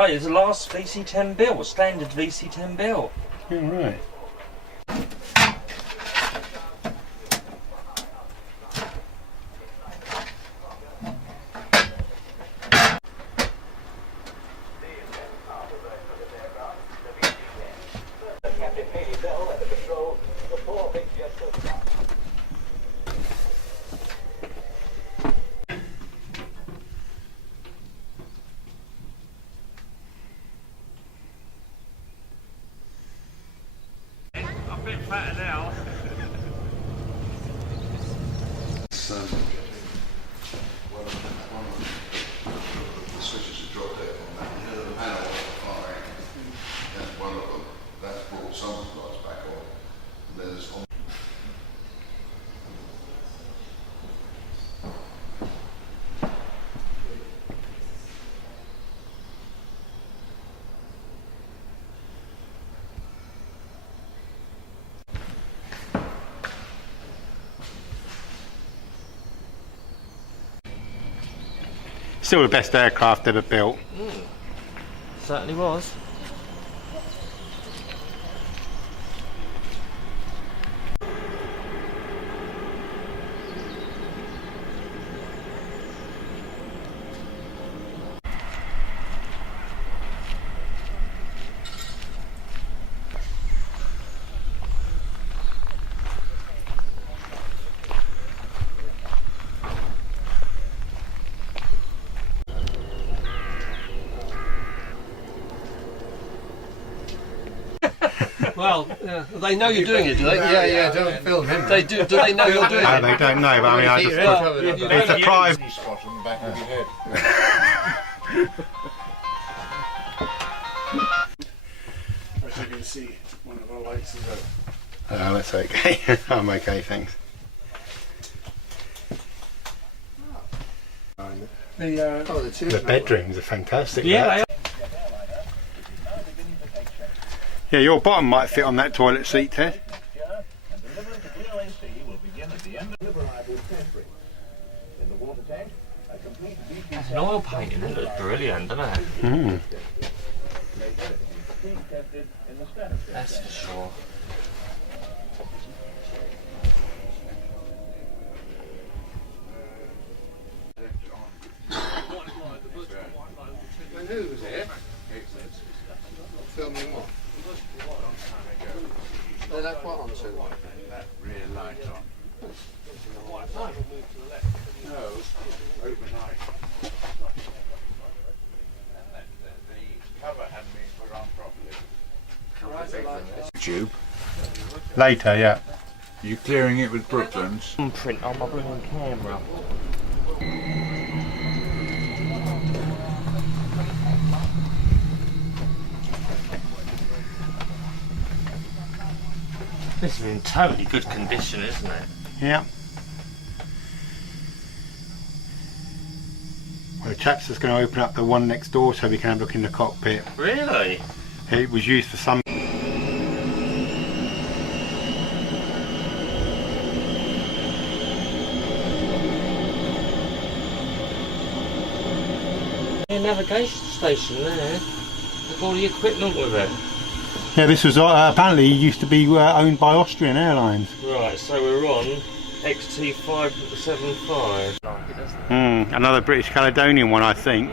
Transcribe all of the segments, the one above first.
Oh, it's the last VC-10 built, standard VC-10 built. Yeah, right. I'm a bit fatter now. One of the switches are dropped out on that. You know the panel on the far end? That's one of them. That's brought some lights back on. And then there's one. Still the best aircraft ever built. Certainly was. Well, they know you're doing it, do they? Yeah, don't film him. They do. Do they know you're doing No, it? they don't know, but I mean, I just put, it's a private. Spot on the back of your head. As you can see, one of our lights is out. Oh, that's okay. I'm okay, thanks. The bedrooms are fantastic. Yeah, Yeah, your bottom might fit on that toilet seat, Ted. That's an oil painting, it looks brilliant, doesn't it? Mm. That's for sure. And who was here? Filming what? They left what on too long? That rear light on. No, overnight. The cover hadn't been put on properly. Tube. Later, yeah. You clearing it with Brooklands? Print on my blooming camera. This is in totally good condition, isn't it? Yeah. Well, the chap's just going to open up the one next door so we can have a look in the cockpit. Really? It was used for some. A navigation station there. With all the equipment with it. Yeah, this was apparently used to be owned by Austrian Airlines. Right, so we're on XT575. Another British Caledonian one, I think.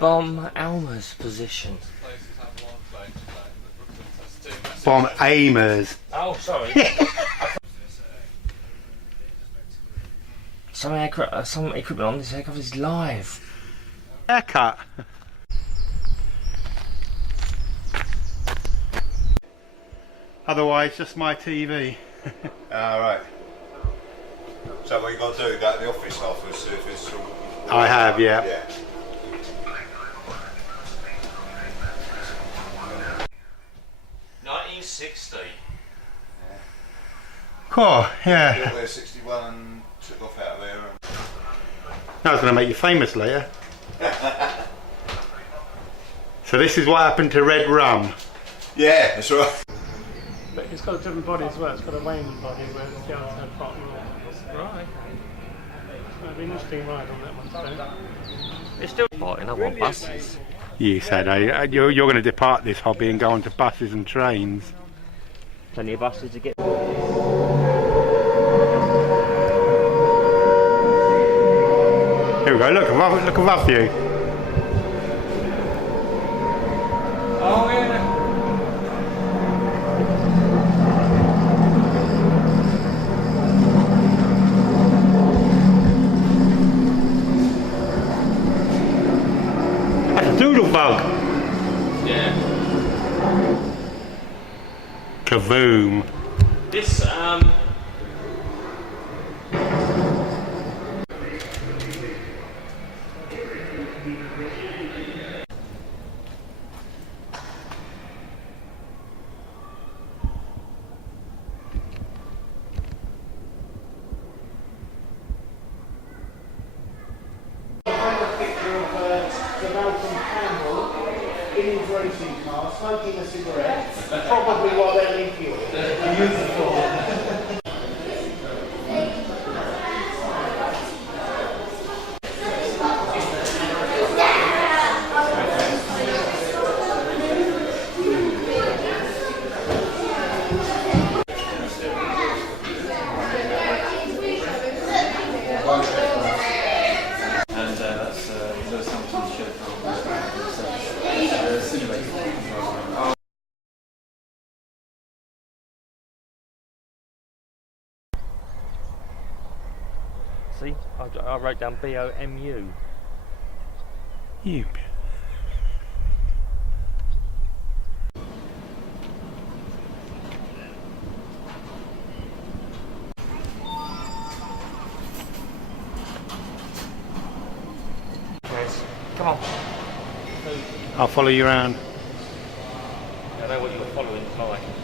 Bomb Alma's position. Bomb aimers. Oh, sorry. some equipment on this aircraft is live. Haircut. Otherwise, just my TV. Alright. So what you got to do, go to the office afterwards, see if it's all... I have, yeah. Yeah. Cool, yeah. Built there 61 and took off out of there. And... That was going to make you famous later. So this is what happened to Red Rum. Yeah, that's right. But it's got a different body as well. It's got a waning body where it's the outside part more. Right. It'll be an interesting ride on that one today. It's still fighting, I want buses. You said you're going to depart this hobby and go on to buses and trains. Plenty of buses to get. Here we go, look above you. Oh yeah. That's a doodle bug. Yeah. Kavoom. This in his racing car, smoking a cigarette, probably while they're in fuel. Beautiful. see, I wrote down BOMU. You. Yes. Come on. I'll follow you around. I know what you're following, sorry.